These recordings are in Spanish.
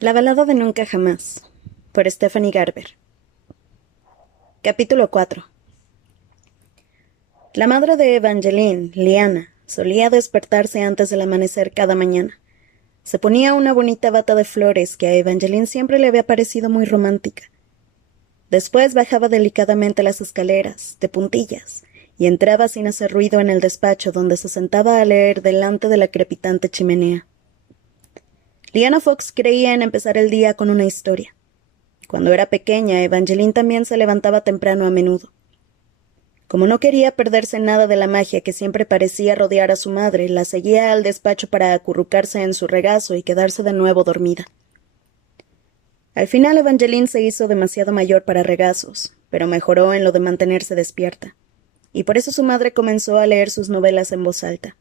La balada de Nunca Jamás, por Stephanie Garber. Capítulo 4. La madre de Evangeline, Liana, solía despertarse antes del amanecer cada mañana. Se ponía una bonita bata de flores que a Evangeline siempre le había parecido muy romántica. Después bajaba delicadamente las escaleras, de puntillas, y entraba sin hacer ruido en el despacho donde se sentaba a leer delante de la crepitante chimenea. Liana Fox creía en empezar el día con una historia. Cuando era pequeña, Evangeline también se levantaba temprano a menudo. Como no quería perderse nada de la magia que siempre parecía rodear a su madre, la seguía al despacho para acurrucarse en su regazo y quedarse de nuevo dormida. Al final Evangeline se hizo demasiado mayor para regazos, pero mejoró en lo de mantenerse despierta, y por eso su madre comenzó a leer sus novelas en voz alta.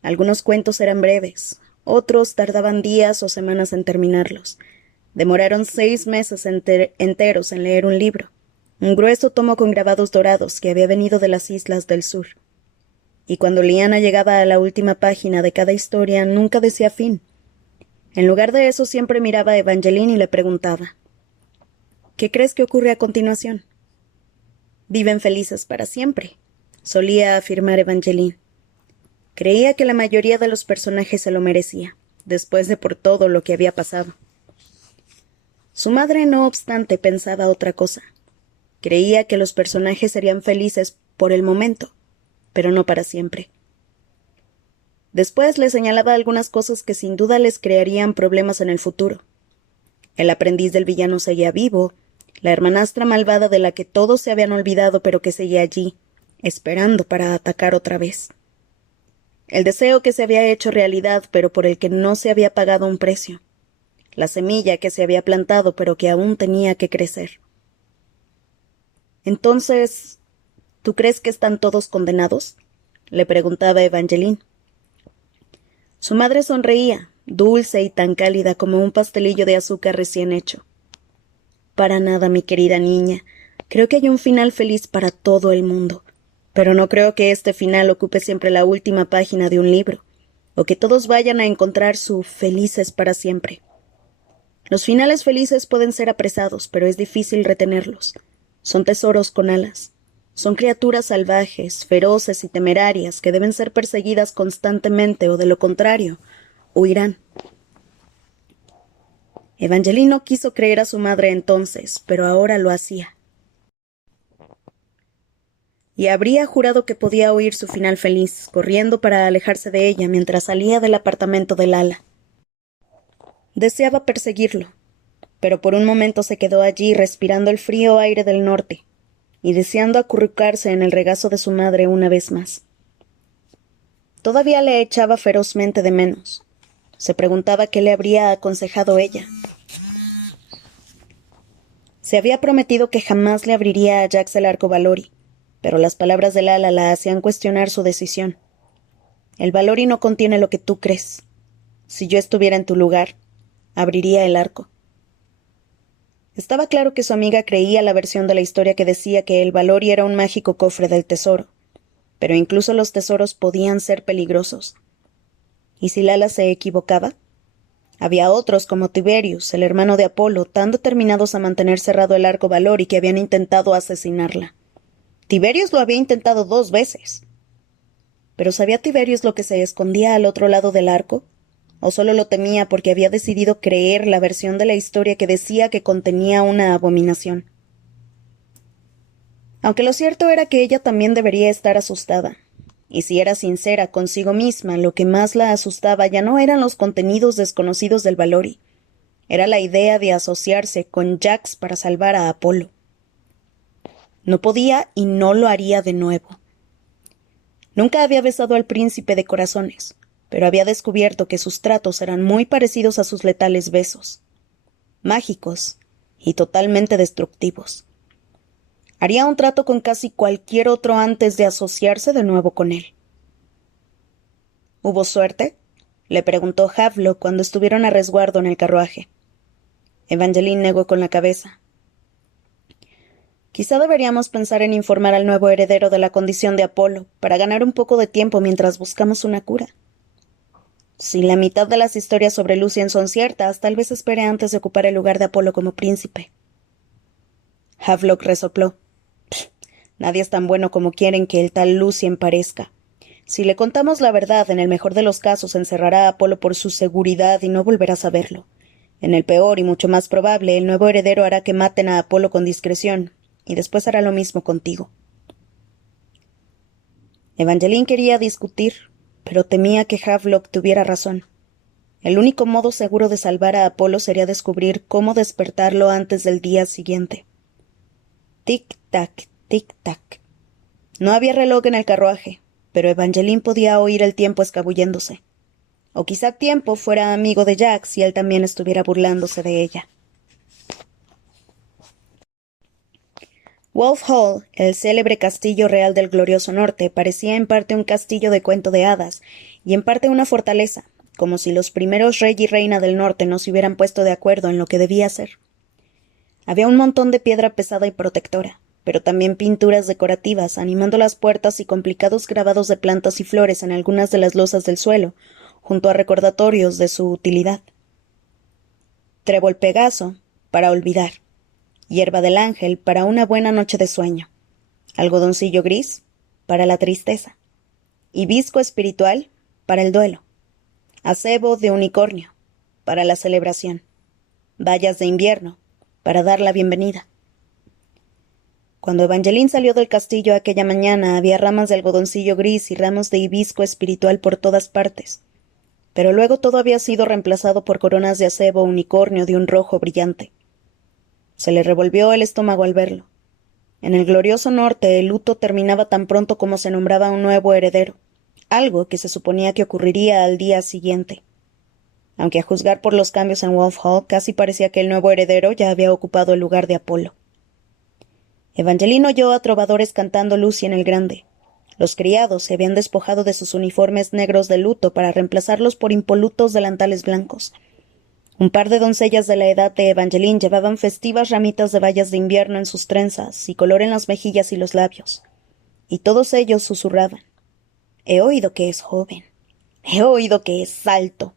Algunos cuentos eran breves, otros tardaban días o semanas en terminarlos. Demoraron 6 meses enteros en leer un libro, un grueso tomo con grabados dorados que había venido de las islas del sur. Y cuando Liana llegaba a la última página de cada historia, nunca decía fin. En lugar de eso, siempre miraba a Evangeline y le preguntaba: ¿qué crees que ocurre a continuación? Viven felices para siempre, solía afirmar Evangeline. Creía que la mayoría de los personajes se lo merecía, después de por todo lo que había pasado. Su madre, no obstante, pensaba otra cosa. Creía que los personajes serían felices por el momento, pero no para siempre. Después le señalaba algunas cosas que sin duda les crearían problemas en el futuro. El aprendiz del villano seguía vivo, la hermanastra malvada de la que todos se habían olvidado pero que seguía allí, esperando para atacar otra vez. El deseo que se había hecho realidad pero por el que no se había pagado un precio. La semilla que se había plantado pero que aún tenía que crecer. Entonces, ¿tú crees que están todos condenados?, le preguntaba Evangeline. Su madre sonreía, dulce y tan cálida como un pastelillo de azúcar recién hecho. Para nada, mi querida niña. Creo que hay un final feliz para todo el mundo. Pero no creo que este final ocupe siempre la última página de un libro, o que todos vayan a encontrar su felices para siempre. Los finales felices pueden ser apresados, pero es difícil retenerlos. Son tesoros con alas. Son criaturas salvajes, feroces y temerarias que deben ser perseguidas constantemente o, de lo contrario, huirán. Evangeline no quiso creer a su madre entonces, pero ahora lo hacía. Y habría jurado que podía oír su final feliz, corriendo para alejarse de ella mientras salía del apartamento del ala. Deseaba perseguirlo, pero por un momento se quedó allí respirando el frío aire del norte y deseando acurrucarse en el regazo de su madre una vez más. Todavía le echaba ferozmente de menos. Se preguntaba qué le habría aconsejado ella. Se había prometido que jamás le abriría a Jax el arco Valori, pero las palabras del ala la hacían cuestionar su decisión. El Valori no contiene lo que tú crees. Si yo estuviera en tu lugar, abriría el arco. Estaba claro que su amiga creía la versión de la historia que decía que el Valori era un mágico cofre del tesoro, pero incluso los tesoros podían ser peligrosos. ¿Y si Lala se equivocaba? Había otros, como Tiberius, el hermano de Apolo, tan determinados a mantener cerrado el arco Valori que habían intentado asesinarla. Tiberius lo había intentado 2 veces. ¿Pero sabía Tiberius lo que se escondía al otro lado del arco? ¿O solo lo temía porque había decidido creer la versión de la historia que decía que contenía una abominación? Aunque lo cierto era que ella también debería estar asustada. Y si era sincera consigo misma, lo que más la asustaba ya no eran los contenidos desconocidos del Valori. Era la idea de asociarse con Jax para salvar a Apolo. No podía y no lo haría de nuevo. Nunca había besado al príncipe de corazones, pero había descubierto que sus tratos eran muy parecidos a sus letales besos. Mágicos y totalmente destructivos. Haría un trato con casi cualquier otro antes de asociarse de nuevo con él. ¿Hubo suerte?, le preguntó Havelock cuando estuvieron a resguardo en el carruaje. Evangeline negó con la cabeza. Quizá deberíamos pensar en informar al nuevo heredero de la condición de Apolo, para ganar un poco de tiempo mientras buscamos una cura. Si la mitad de las historias sobre Lucien son ciertas, tal vez espere antes de ocupar el lugar de Apolo como príncipe. Havelock resopló. Nadie es tan bueno como quieren que el tal Lucien parezca. Si le contamos la verdad, en el mejor de los casos encerrará a Apolo por su seguridad y no volverá a saberlo. En el peor y mucho más probable, el nuevo heredero hará que maten a Apolo con discreción, y después hará lo mismo contigo. Evangeline quería discutir, pero temía que Havelock tuviera razón. El único modo seguro de salvar a Apolo sería descubrir cómo despertarlo antes del día siguiente. Tic-tac, tic-tac. No había reloj en el carruaje, pero Evangeline podía oír el tiempo escabulléndose. O quizá Tiempo fuera amigo de Jack si él también estuviera burlándose de ella. Wolf Hall, el célebre castillo real del glorioso norte, parecía en parte un castillo de cuento de hadas y en parte una fortaleza, como si los primeros rey y reina del norte no se hubieran puesto de acuerdo en lo que debía ser. Había un montón de piedra pesada y protectora, pero también pinturas decorativas animando las puertas y complicados grabados de plantas y flores en algunas de las losas del suelo, junto a recordatorios de su utilidad. Trébol Pegaso, para olvidar. Hierba del ángel, para una buena noche de sueño. Algodoncillo gris, para la tristeza. Hibisco espiritual, para el duelo. Acebo de unicornio, para la celebración. Bayas de invierno, para dar la bienvenida. Cuando Evangeline salió del castillo aquella mañana, había ramas de algodoncillo gris y ramos de hibisco espiritual por todas partes. Pero luego todo había sido reemplazado por coronas de acebo unicornio de un rojo brillante. Se le revolvió el estómago al verlo. En el glorioso norte el luto terminaba tan pronto como se nombraba un nuevo heredero, algo que se suponía que ocurriría al día siguiente. Aunque a juzgar por los cambios en Wolf Hall, casi parecía que el nuevo heredero ya había ocupado el lugar de Apolo. Evangeline oyó a trovadores cantando Lucien el Grande. Los criados se habían despojado de sus uniformes negros de luto para reemplazarlos por impolutos delantales blancos. Un par de doncellas de la edad de Evangeline llevaban festivas ramitas de bayas de invierno en sus trenzas y color en las mejillas y los labios. Y todos ellos susurraban. He oído que es joven. He oído que es alto.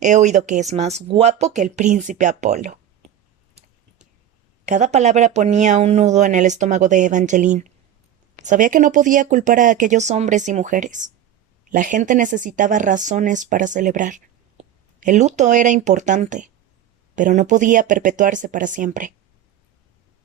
He oído que es más guapo que el príncipe Apolo. Cada palabra ponía un nudo en el estómago de Evangeline. Sabía que no podía culpar a aquellos hombres y mujeres. La gente necesitaba razones para celebrar. El luto era importante, pero no podía perpetuarse para siempre.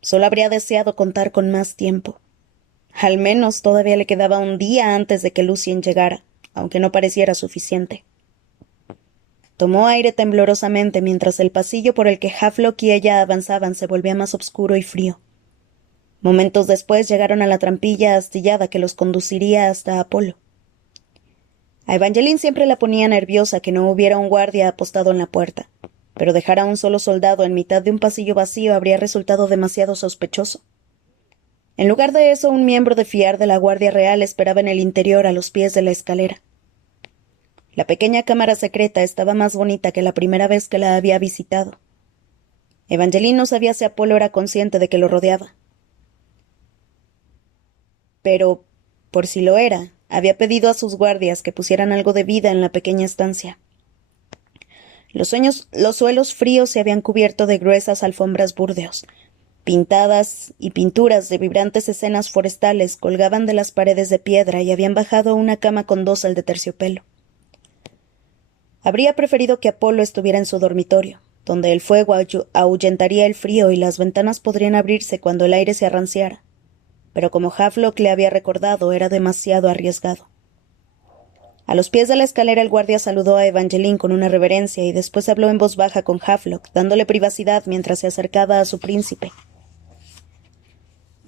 Solo habría deseado contar con más tiempo. Al menos todavía le quedaba un día antes de que Lucien llegara, aunque no pareciera suficiente. Tomó aire temblorosamente mientras el pasillo por el que Havelock y ella avanzaban se volvía más oscuro y frío. Momentos después llegaron a la trampilla astillada que los conduciría hasta Apolo. A Evangeline siempre la ponía nerviosa que no hubiera un guardia apostado en la puerta, pero dejar a un solo soldado en mitad de un pasillo vacío habría resultado demasiado sospechoso. En lugar de eso, un miembro de fiar de la Guardia Real esperaba en el interior a los pies de la escalera. La pequeña cámara secreta estaba más bonita que la primera vez que la había visitado. Evangeline no sabía si Apolo era consciente de que lo rodeaba. Pero, por si lo era, había pedido a sus guardias que pusieran algo de vida en la pequeña estancia. Los suelos fríos se habían cubierto de gruesas alfombras búrdeos. Pintadas y pinturas de vibrantes escenas forestales colgaban de las paredes de piedra y habían bajado una cama con dosel de terciopelo. Habría preferido que Apolo estuviera en su dormitorio, donde el fuego ahuyentaría el frío y las ventanas podrían abrirse cuando el aire se arranciara. Pero como Havelock le había recordado, era demasiado arriesgado. A los pies de la escalera el guardia saludó a Evangeline con una reverencia y después habló en voz baja con Havelock, dándole privacidad mientras se acercaba a su príncipe.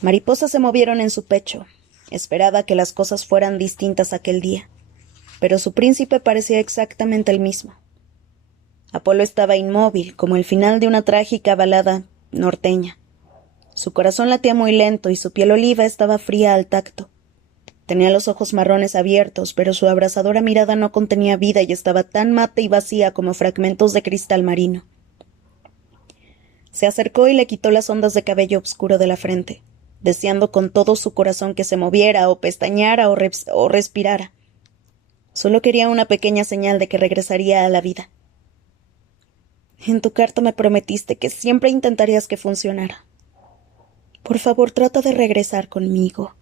Mariposas se movieron en su pecho. Esperaba que las cosas fueran distintas aquel día. Pero su príncipe parecía exactamente el mismo. Apolo estaba inmóvil, como el final de una trágica balada norteña. Su corazón latía muy lento y su piel oliva estaba fría al tacto. Tenía los ojos marrones abiertos, pero su abrasadora mirada no contenía vida y estaba tan mate y vacía como fragmentos de cristal marino. Se acercó y le quitó las ondas de cabello oscuro de la frente, deseando con todo su corazón que se moviera o pestañeara o respirara. Solo quería una pequeña señal de que regresaría a la vida. En tu carta me prometiste que siempre intentarías que funcionara. Por favor, trata de regresar conmigo,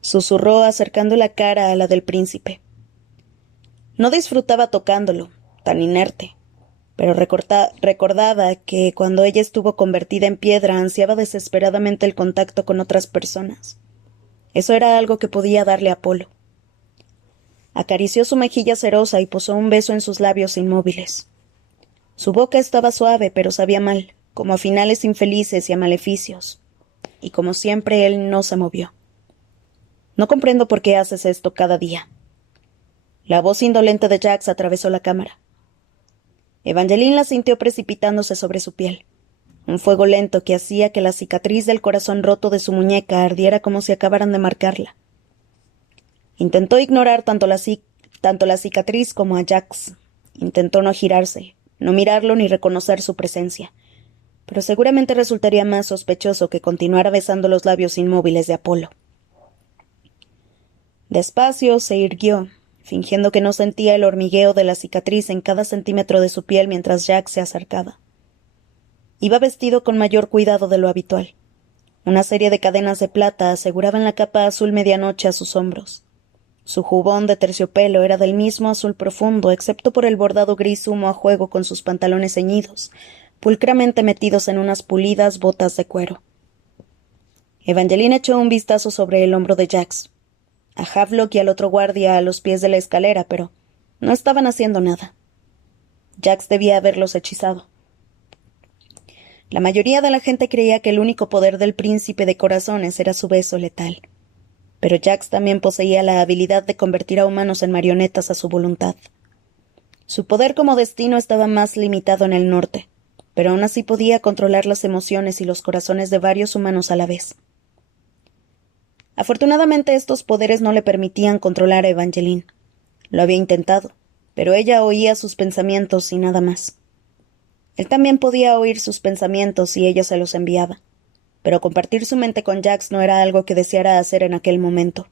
susurró acercando la cara a la del príncipe. No disfrutaba tocándolo, tan inerte, pero recordaba que cuando ella estuvo convertida en piedra ansiaba desesperadamente el contacto con otras personas. Eso era algo que podía darle a Apolo. Acarició su mejilla cerosa y posó un beso en sus labios inmóviles. Su boca estaba suave, pero sabía mal, como a finales infelices y a maleficios. Y como siempre, él no se movió. No comprendo por qué haces esto cada día. La voz indolente de Jax atravesó la cámara. Evangeline la sintió precipitándose sobre su piel. Un fuego lento que hacía que la cicatriz del corazón roto de su muñeca ardiera como si acabaran de marcarla. Intentó ignorar tanto la cicatriz como a Jax. Intentó no girarse, no mirarlo ni reconocer su presencia. Pero seguramente resultaría más sospechoso que continuara besando los labios inmóviles de Apolo. Despacio se irguió, fingiendo que no sentía el hormigueo de la cicatriz en cada centímetro de su piel mientras Jack se acercaba. Iba vestido con mayor cuidado de lo habitual. Una serie de cadenas de plata aseguraban la capa azul medianoche a sus hombros. Su jubón de terciopelo era del mismo azul profundo, excepto por el bordado gris humo a juego con sus pantalones ceñidos, pulcramente metidos en unas pulidas botas de cuero. Evangeline echó un vistazo sobre el hombro de Jax, a Havelock y al otro guardia a los pies de la escalera, pero no estaban haciendo nada. Jax debía haberlos hechizado. La mayoría de la gente creía que el único poder del príncipe de corazones era su beso letal. Pero Jax también poseía la habilidad de convertir a humanos en marionetas a su voluntad. Su poder como destino estaba más limitado en el norte, pero aún así podía controlar las emociones y los corazones de varios humanos a la vez. Afortunadamente estos poderes no le permitían controlar a Evangeline. Lo había intentado, pero ella oía sus pensamientos y nada más. Él también podía oír sus pensamientos y ella se los enviaba. Pero compartir su mente con Jax no era algo que deseara hacer en aquel momento.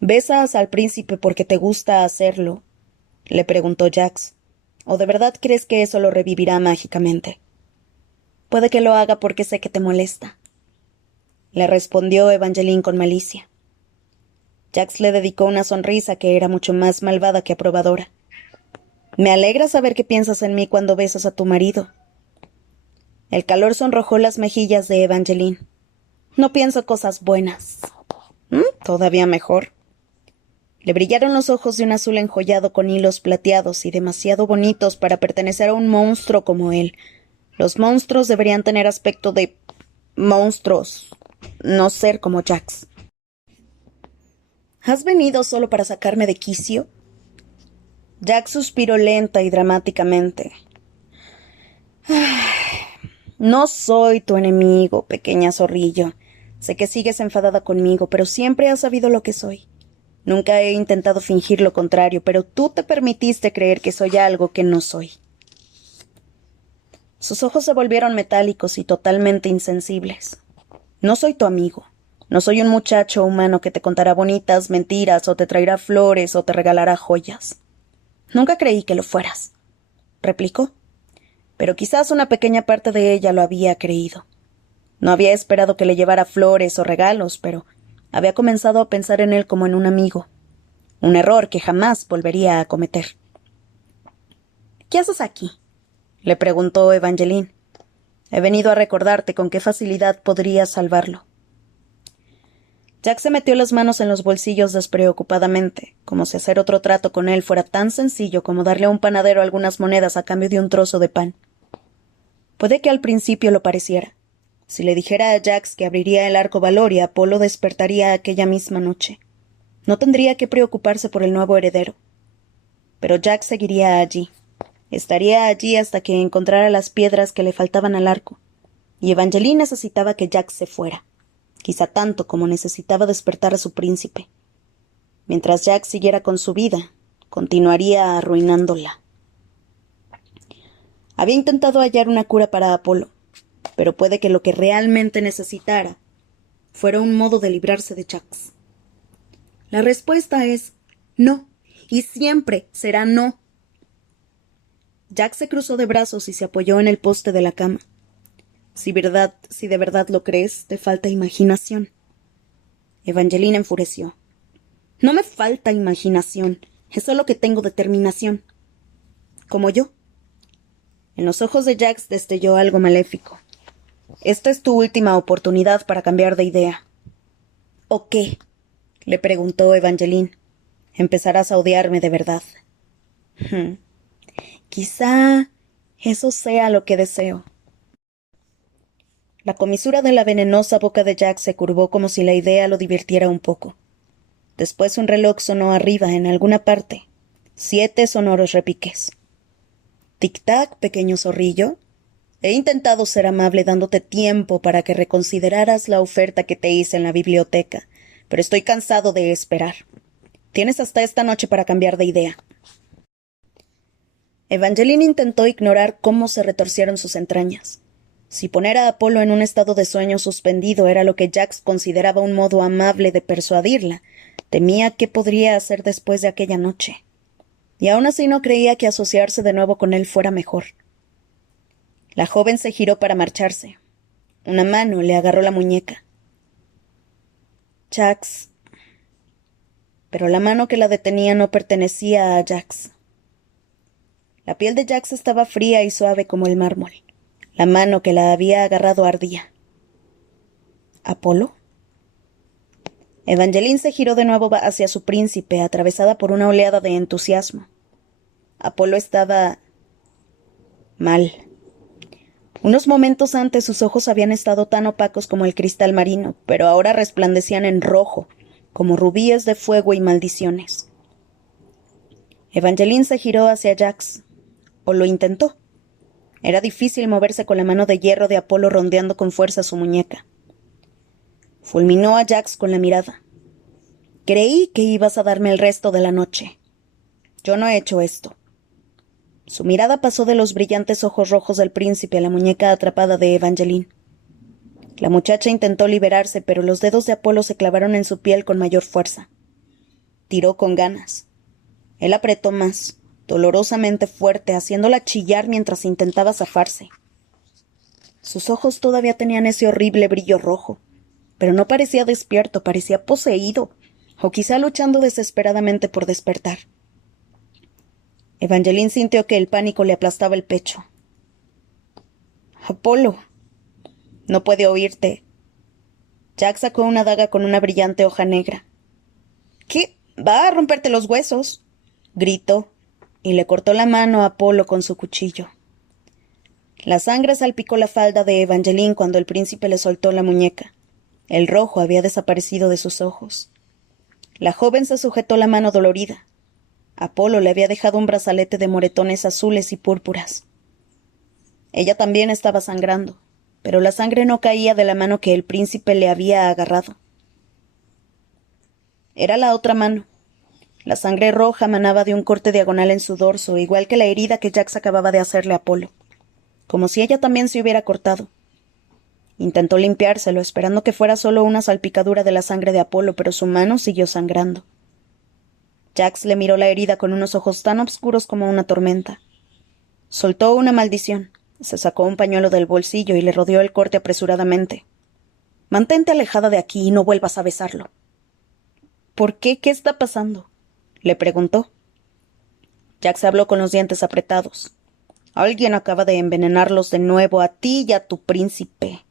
—¿Besas al príncipe porque te gusta hacerlo? —le preguntó Jax. —¿O de verdad crees que eso lo revivirá mágicamente? —Puede que lo haga porque sé que te molesta —le respondió Evangeline con malicia. Jax le dedicó una sonrisa que era mucho más malvada que aprobadora. —Me alegra saber que piensas en mí cuando besas a tu marido. El calor sonrojó las mejillas de Evangeline. —No pienso cosas buenas. Todavía mejor. Le brillaron los ojos de un azul enjollado con hilos plateados y demasiado bonitos para pertenecer a un monstruo como él. Los monstruos deberían tener aspecto de monstruos, no ser como Jax. ¿Has venido solo para sacarme de quicio? Jax suspiró lenta y dramáticamente. No soy tu enemigo, pequeña zorrillo. Sé que sigues enfadada conmigo, pero siempre has sabido lo que soy. Nunca he intentado fingir lo contrario, pero tú te permitiste creer que soy algo que no soy. Sus ojos se volvieron metálicos y totalmente insensibles. No soy tu amigo. No soy un muchacho humano que te contará bonitas mentiras o te traerá flores o te regalará joyas. Nunca creí que lo fueras, replicó. Pero quizás una pequeña parte de ella lo había creído. No había esperado que le llevara flores o regalos, pero había comenzado a pensar en él como en un amigo. Un error que jamás volvería a cometer. —¿Qué haces aquí? —le preguntó Evangeline. —He venido a recordarte con qué facilidad podrías salvarlo. Jack se metió las manos en los bolsillos despreocupadamente, como si hacer otro trato con él fuera tan sencillo como darle a un panadero algunas monedas a cambio de un trozo de pan. Puede que al principio lo pareciera. Si le dijera a Jax que abriría el arco Valoria, Apolo despertaría aquella misma noche. No tendría que preocuparse por el nuevo heredero. Pero Jax seguiría allí. Estaría allí hasta que encontrara las piedras que le faltaban al arco. Y Evangeline necesitaba que Jax se fuera. Quizá tanto como necesitaba despertar a su príncipe. Mientras Jax siguiera con su vida, continuaría arruinándola. Había intentado hallar una cura para Apolo, pero puede que lo que realmente necesitara fuera un modo de librarse de Jax. La respuesta es No, y siempre será no. Jack se cruzó de brazos y se apoyó en el poste de la cama. Si de verdad lo crees, te falta imaginación. Evangeline enfureció. No me falta imaginación, es solo que tengo determinación. Como yo. En los ojos de Jack destelló algo maléfico. Esta es tu última oportunidad para cambiar de idea. ¿O qué? Le preguntó Evangeline. Empezarás a odiarme de verdad. Quizá eso sea lo que deseo. La comisura de la venenosa boca de Jack se curvó como si la idea lo divirtiera un poco. Después un reloj sonó arriba, en alguna parte. 7 sonoros repiques. «Tic-tac, pequeño zorrillo. He intentado ser amable dándote tiempo para que reconsideraras la oferta que te hice en la biblioteca, pero estoy cansado de esperar. Tienes hasta esta noche para cambiar de idea». Evangeline intentó ignorar cómo se retorcieron sus entrañas. Si poner a Apolo en un estado de sueño suspendido era lo que Jack consideraba un modo amable de persuadirla, temía qué podría hacer después de aquella noche. Y aún así no creía que asociarse de nuevo con él fuera mejor. La joven se giró para marcharse. Una mano le agarró la muñeca. Jax. Pero la mano que la detenía no pertenecía a Jax. La piel de Jax estaba fría y suave como el mármol. La mano que la había agarrado ardía. ¿Apolo? Evangeline se giró de nuevo hacia su príncipe, atravesada por una oleada de entusiasmo. Apolo estaba mal. Unos momentos antes sus ojos habían estado tan opacos como el cristal marino, pero ahora resplandecían en rojo, como rubíes de fuego y maldiciones. Evangeline se giró hacia Jax, o lo intentó. Era difícil moverse con la mano de hierro de Apolo rondeando con fuerza su muñeca. Fulminó a Jax con la mirada. «Creí que ibas a darme el resto de la noche. Yo no he hecho esto». Su mirada pasó de los brillantes ojos rojos del príncipe a la muñeca atrapada de Evangeline. La muchacha intentó liberarse, pero los dedos de Apolo se clavaron en su piel con mayor fuerza. Tiró con ganas. Él apretó más, dolorosamente fuerte, haciéndola chillar mientras intentaba zafarse. Sus ojos todavía tenían ese horrible brillo rojo, pero no parecía despierto, parecía poseído, o quizá luchando desesperadamente por despertar. Evangeline sintió que el pánico le aplastaba el pecho. «Apolo. No puede oírte». Jack sacó una daga con una brillante hoja negra. «¿Qué? Va a romperte los huesos», gritó, y le cortó la mano a Apolo con su cuchillo. La sangre salpicó la falda de Evangeline cuando el príncipe le soltó la muñeca. El rojo había desaparecido de sus ojos. La joven se sujetó la mano dolorida. Apolo le había dejado un brazalete de moretones azules y púrpuras. Ella también estaba sangrando, pero la sangre no caía de la mano que el príncipe le había agarrado. Era la otra mano. La sangre roja manaba de un corte diagonal en su dorso, igual que la herida que Jax acababa de hacerle a Apolo, como si ella también se hubiera cortado. Intentó limpiárselo, esperando que fuera solo una salpicadura de la sangre de Apolo, pero su mano siguió sangrando. Jax le miró la herida con unos ojos tan oscuros como una tormenta. Soltó una maldición, se sacó un pañuelo del bolsillo y le rodeó el corte apresuradamente. «Mantente alejada de aquí y no vuelvas a besarlo». «¿Por qué? ¿Qué está pasando?», le preguntó. Jax habló con los dientes apretados. «Alguien acaba de envenenarlos de nuevo, a ti y a tu príncipe».